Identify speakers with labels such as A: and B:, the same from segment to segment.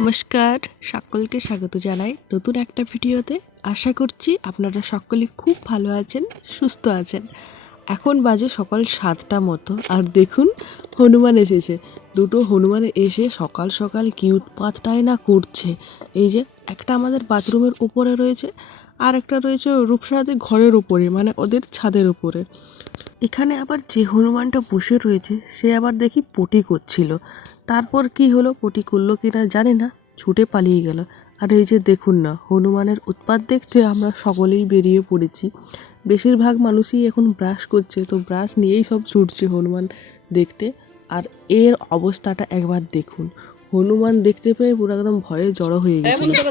A: নমস্কার, সকলকে স্বাগত জানাই নতুন একটা ভিডিওতে। আশা করছি আপনারা সকলে খুব ভালো আছেন, সুস্থ আছেন। এখন বাজে সকাল সাতটা মতো, আর দেখুন, হনুমান এসেছে। দুটো হনুমান এসে সকাল সকাল কি উৎপাতটাই না করছে। এই যে একটা আমাদের বাথরুমের উপরে রয়েছে, আর একটা রয়েছে রূপসাদের ঘরের উপরে মানে ওদের ছাদের উপরে। এখানে আবার যে হনুমানটা বসে রয়েছে, সে আবার দেখি পটি করছিল। তারপর কি হলো? পটি করল কিনা জানি না ছুটে পালিয়ে গেল। আর এই যে দেখুন না হনুমানের উৎপাত দেখতে আমরা সকলেই বেরিয়ে পড়েছি। বেশিরভাগ মানুষই এখন ব্রাশ করছে তো ব্রাশ নিয়েই সব ছুটছে হনুমান দেখতে। আর এর অবস্থাটা একবার দেখুন। হনুমান দেখতে পেয়ে পুরো একদম ভয়ে জড়ো হয়ে গেছে
B: তোকে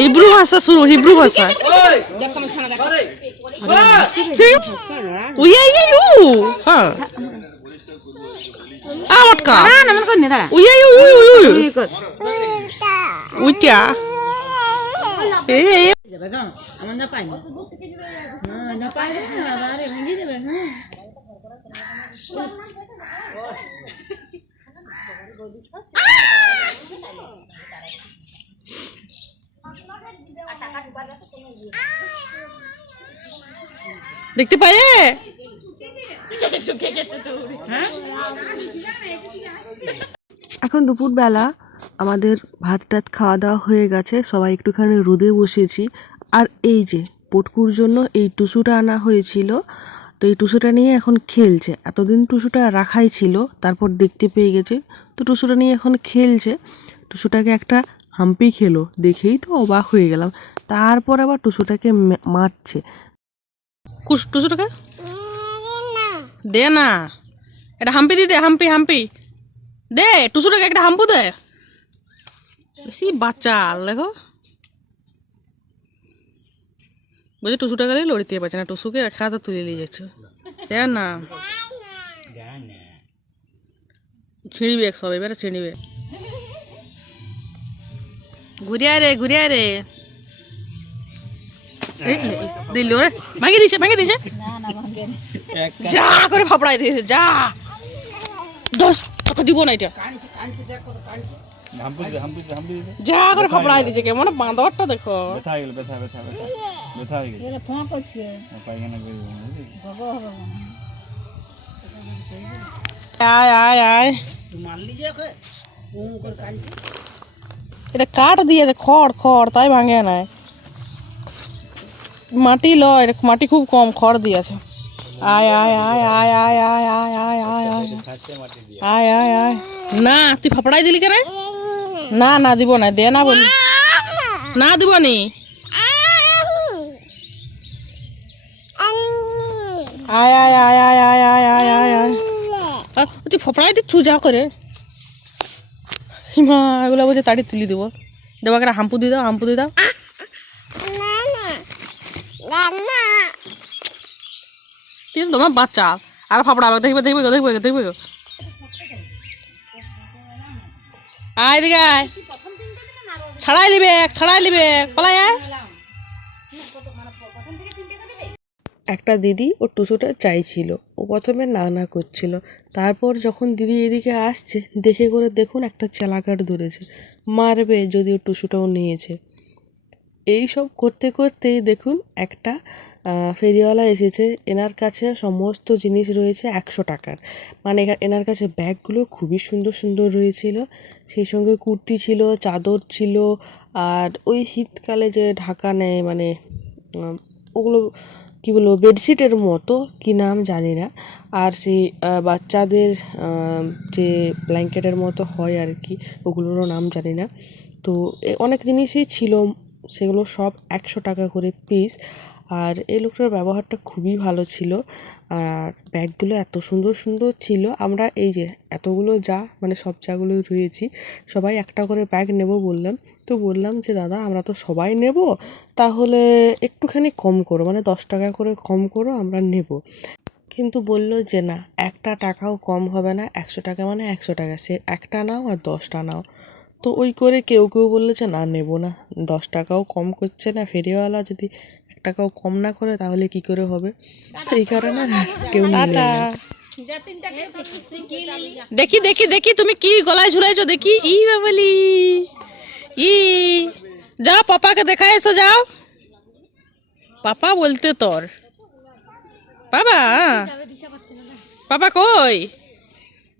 A: হিব্রু ভাষা শুরু হিব্রু ভাষা। উইয়া ইয়া ইউ। হ্যাঁ। আমাটকা
B: নামান কর নে দাঁড়া।
A: উইয়া ইউ উই উই উই। উইটা। এ এ
B: যাবে গা আমার না পাই না না পাই না আরে ভেঙে যাবে হ্যাঁ।
A: দেখতে পায়ে এখন দুপুরবেলা, আমাদের ভাত টাত খাওয়া দাওয়া হয়ে গেছে, সবাই একটুখানি রোদে বসেছি। আর এই যে, পটকুর জন্য এই টুসুটা আনা হয়েছিল, তো এই টুসুটা নিয়ে এখন খেলছে। এতদিন টুসুটা রাখাই ছিল, তারপর দেখতে পেয়ে গেছে, তো টুসুটা নিয়ে এখন খেলছে। টুসুটাকে একটা হাম্পি খেলো দেখেই তো অবাক হয়ে গেলাম। তারপর আবার টুসুটাকে মারছে। কুস টুসুটাকে? দে না এটা হাম্পি দি দে হাম্পি হাম্পি। দে টুসুটাকে একটা হাম্পু দে। বেশি বাচ্চা দেখো। বলছি টুসুটাকে লড়িতে পারছে না টুসুকে এক হাতে তুলে নিয়ে যাচ্ছে। দে না ছিঁড়িবে সব এবারে ছিঁড়িবে। ঘুরে আয় রে ঘুরে আয় রে। এই, দিল রে ভাঙে দিছে ভাঙে দিছে। যা করে ফাপড়াই দিয়েছে যা। দশ টাকা দিব না এটা। যা করে ফাপড়াই দিয়েছে কেমন বাঁদরটা দেখো।
C: ব্যথা হয়ে গেল ব্যথা ব্যথা ব্যথা। ব্যথা হয়ে গেছে
B: ফোন করছে।
C: পায়খানা করে দেবো, বুঝলি?
A: আয় আয় আয়।
B: মারলি যে ওকে উম করে কাঁদছে
A: এটা কাঠ দিয়েছে খড় খড় তাই ভাঙে নাই মাটি লয় মাটি খুব কম খড় দিয়েছে আয় আয় আয় আয় আয় আয় আয় আয় আয় আয় আয় আয় আয় না তুই ফাপড়াই দিলি কেন না না দিব না দে না বলি না দিব নি আয় আয় আয় আয় আয় আয় আয় আয় তুই ফপড়াই দিচ্ছু যা করে মা এগুলো বলছে তাড়ি তুলি দেবো। দেবো একটা হাম্পু দিয়ে দাও, হাম্পু দিয়ে দাও। তুই তোমার বাচ্চা, আর ফাপড়া, আবার দেখবে দেখবে দেখবে দেখবে। আয় এদিকে আয়। ছাড়াই লিবে ছাড়াই লিবে পালাই একটা দিদি ও টুসুটা চাইছিল, ও প্রথমে না না করছিল। তারপর যখন দিদি এদিকে আসছে, দেখে করে দেখুন একটা চালাকাট ধরেছে। মারবে যদিও টুসুটাও নিয়েছে। এই সব করতে করতেই দেখুন একটা ফেরিওয়ালা এসেছে। এনার কাছে সমস্ত জিনিস রয়েছে একশো টাকার। মানে এনার কাছে ব্যাগগুলো খুবই সুন্দর সুন্দর রয়েছিল। সেই সঙ্গে কুর্তি ছিল, চাদর ছিল, আর ওই শীতকালে যে ঢাকা নেয় মানে ওগুলো কী বলব বেডশিটের মতো কী নাম জানি না। আর সেই বাচ্চাদের যে ব্ল্যাঙ্কেটের মতো হয় আর কি, ওগুলোরও নাম জানি না। তো অনেক জিনিসই ছিল, সেগুলো সব একশো টাকা করে পিস আর এই লোকটার ব্যবহারটা খুবই ভালো ছিল। আর ব্যাগগুলো এত সুন্দর সুন্দর ছিল। আমরা এই যে এতগুলো যা মানে সব যাগুলো রয়েছি, সবাই একটা করে ব্যাগ নেব বললাম। তো বললাম যে, দাদা, আমরা তো সবাই নেব। তাহলে একটুখানি কম করো মানে দশ টাকা করে কম করো, আমরা নেব। কিন্তু বলল যে, না, একটা টাকাও কম হবে না। একশো টাকা মানে একশো টাকা। সে একটা নাও আর দশটা নাও। তো ওই করে কেউ কেউ বলল যে, না, নেব না। দশ টাকাও কম করছে না। ফেরিওয়ালা যদি টাকাও কম না করে তাহলে কি করে হবে? তো এই কারণে কেউ নিল?
D: দেখি দেখি দেখি তুমি কি গলায় ঝুলাইছো? দেখি। ই বাবলি। ই। যাও পাপাকে দেখা এসো যাও। পাপা বলতে তোর। বাবা পাপা কই?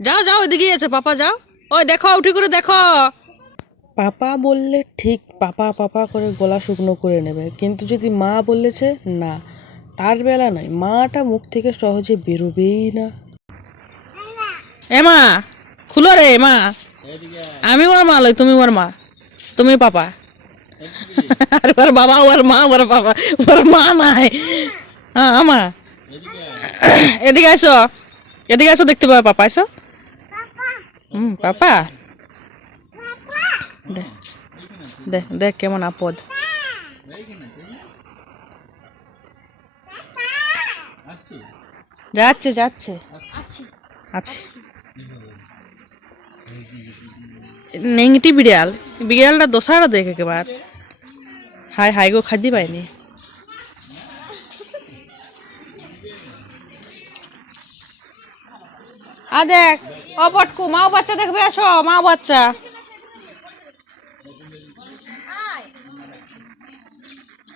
D: যাও যাও ওইদিকে আছে পাপা যাও। ওই দেখো উঠি করে দেখো।
A: পাপা বললে ঠিক পাপা পাপা করে গলা শুকনো করে নেবে। কিন্তু যদি মা বলেছে না। তার বেলা নয়। মাটা মুখ থেকে সহজে বেরোবেই না।
D: এ মা খুলো রে মা। আমি ওর মা লই তুমি ওর মা। তুমি পাপা। আর ওর বাবা ওর মা ওর বাবা। ওর মা নাই। হ্যাঁ আমা এদিকে আসো এদিকে আসো দেখতে পাবে পাপা। আসো হুম পাপা। দেখ দেখ দেখ কেমন আপদ। যাচ্ছে যাচ্ছে। আছে। নেংটি বিড়াল বিড়ালটা দোসারা দেখ একেবার। হাই হাই গো খাদ্য পাইনি। আ দেখ ও পটকু মাও বাচ্চা দেখবে আসো মাও বাচ্চা।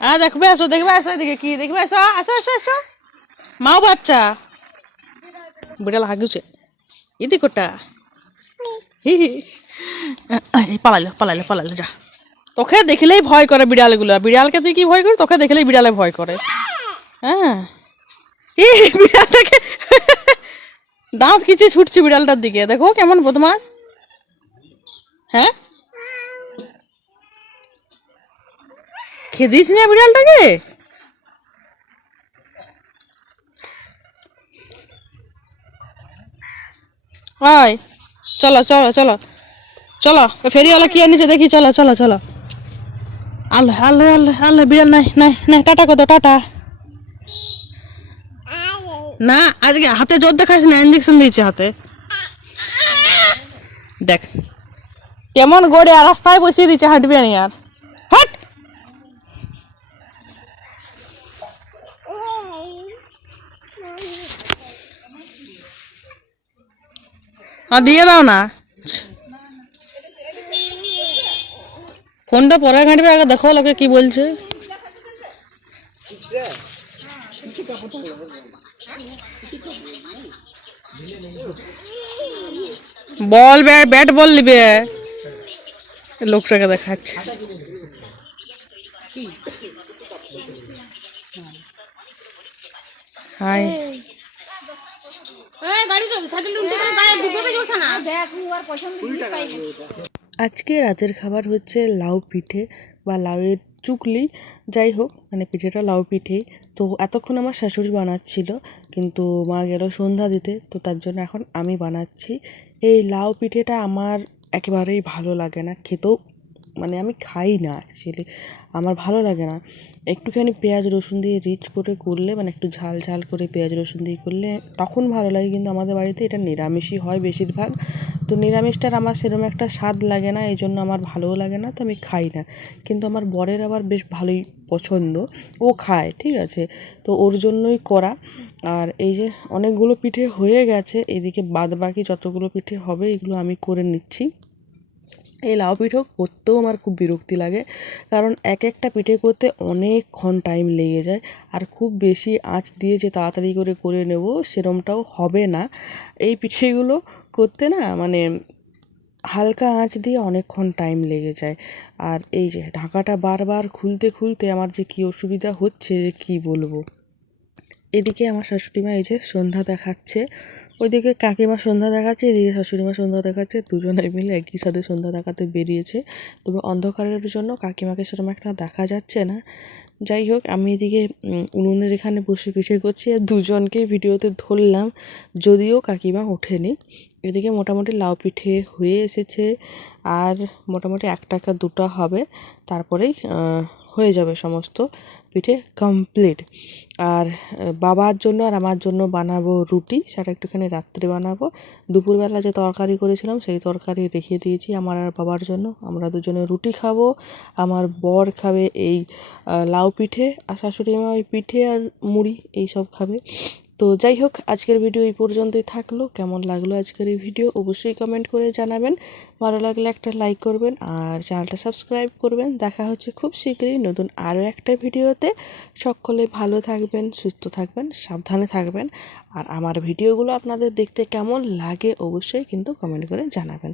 D: আ দেখবে আসো দেখবে, আসো এদিকে কি, দেখবে, আসো আসো আসো আসো। মাও বাচ্চা। বিড়াল হাগুছে এদিক ওটা। হি হি। এই পালাইলো পালাইলো পালাইলো যা। তোকে দেখলেই ভয় করে বিড়ালগুলো। বিড়ালকে তুই কি ভয় করিস? তোকে দেখলেই বিড়ালে ভয় করে। হ্যাঁ। এই বিড়ালটাকে। দাঁত খিচে ছুটছে বিড়ালটার দিকে। দেখো কেমন বদমাস হ্যাঁ? খেদিস না বিড়ালটাকে? হয় চলো চলো চলো চলো ফেরিওয়ালা কি এনেছে দেখি, চলো চলো চলো। আল্লাহ আল্লাহ আল্লাহ আল্লাহ বিড়াল নাই নাই নাই, টাটা কত, টাটা। না, আজকে হাতে জোর দেখাস না ইঞ্জেকশন দিয়েছে হাতে। দেখ, কেমন গড়ে আর রাস্তায় বসিয়ে দিচ্ছে হাঁটবে নি আর হাট হ্যাঁ দিয়ে দাও না। ফোনটা পরে ঘাঁটবে আগে দেখো লোকে কি বলছে। বল, ব্যাট ব্যাট বল নিবে। লোকটাকে দেখাচ্ছে। হাই।
A: আজকে রাতের খাবার হচ্ছে লাউ পিঠে বা লাউয়ের চুকলি। যাই হোক মানে পিঠেটা লাউ পিঠেই। তো এতক্ষণ আমার শাশুড়ি বানাচ্ছিল, কিন্তু মা গেল সন্ধ্যা দিতে, তো তার জন্য এখন আমি বানাচ্ছি। এই লাউ পিঠেটা আমার একেবারেই ভালো লাগে না, খেতেও মানে আমি খাই না অ্যাকচুয়ালি আমার ভালো লাগে না। একটুখানি পেঁয়াজ রসুন দিয়ে রিচ করে করলে মানে একটু ঝাল ঝাল করে পেঁয়াজ রসুন দিয়ে করলে তখন ভালো লাগে, কিন্তু আমাদের বাড়িতে এটা নিরামিষই হয় বেশিরভাগ। তো নিরামিষটার আমার সেরকম একটা স্বাদ লাগে না, এই জন্য আমার ভালোও লাগে না, তো আমি খাই না। কিন্তু আমার বরের আবার বেশ ভালোই পছন্দ। ও খায়, ঠিক আছে? তো ওর জন্যই করা। আর এই যে অনেকগুলো পিঠে হয়ে গেছে, এদিকে বাদ বাকি যতগুলো পিঠে হবে, এগুলো আমি করে নিচ্ছি। এই লাউ পিঠেও করতেও আমার খুব বিরক্তি লাগে, কারণ এক একটা পিঠে করতে অনেকক্ষণ টাইম লেগে যায়, আর খুব বেশি আঁচ দিয়ে যে তাড়াতাড়ি করে করে নেব সেরমটাও হবে না। এই পিঠেগুলো করতে না মানে হালকা আঁচ দিয়ে অনেকক্ষণ টাইম লেগে যায়। আর এই যে ঢাকাটা বারবার খুলতে খুলতে আমার যে কী অসুবিধা হচ্ছে যে কী বলব? এদিকে আমার শাশুড়ি মা এই যে সন্ধ্যা দেখাচ্ছে, ওইদিকে কাকিমা সন্ধ্যা দেখাচ্ছে, এদিকে শাশুড়ি মা সন্ধ্যা দেখাচ্ছে, দুজনে মিলে একই সাথে সন্ধ্যা দেখাতে বেরিয়েছে। তবে অন্ধকারের জন্য কাকিমাকে সেরকম একটা দেখা যাচ্ছে না। যাই হোক, আমি এদিকে উনুনের এখানে বসে পিছিয়ে করছি আর দুজনকে ভিডিওতে ধরলাম, যদিও কাকিমা ওঠেনি। এদিকে মোটামুটি লাউ পিঠে হয়ে এসেছে, আর মোটামুটি এক টাকা দুটো হবে। তারপরেই হয়ে যাবে সমস্ত পিঠে কমপ্লিট আর বাবার জন্য আর আমার জন্য বানাবো রুটি, সেটা একটুখানি রাত্রে বানাবো। দুপুরবেলা যে তরকারি করেছিলাম, সেই তরকারি রেখে দিয়েছি আমার আর বাবার জন্য। আমরা দুজনে রুটি খাব। আমার বর খাবে এই লাউ পিঠে, আর শাশুড়ি মা ওই পিঠে আর মুড়ি, এই সব খাবে। তো যাই হোক, আজকের ভিডিও এই পর্যন্তই থাকল। কেমন লাগল আজকের এই ভিডিও অবশ্যই কমেন্ট করে জানাবেন। ভালো লাগলে একটা লাইক করবেন আর চ্যানেলটা সাবস্ক্রাইব করবেন। দেখা হচ্ছে খুব শীঘ্রই নতুন আরও একটা ভিডিওতে। সকলে ভালো থাকবেন, সুস্থ থাকবেন, সাবধানে থাকবেন। আর আমার ভিডিওগুলো আপনাদের দেখতে কেমন লাগে অবশ্যই কিন্তু কমেন্ট করে জানাবেন।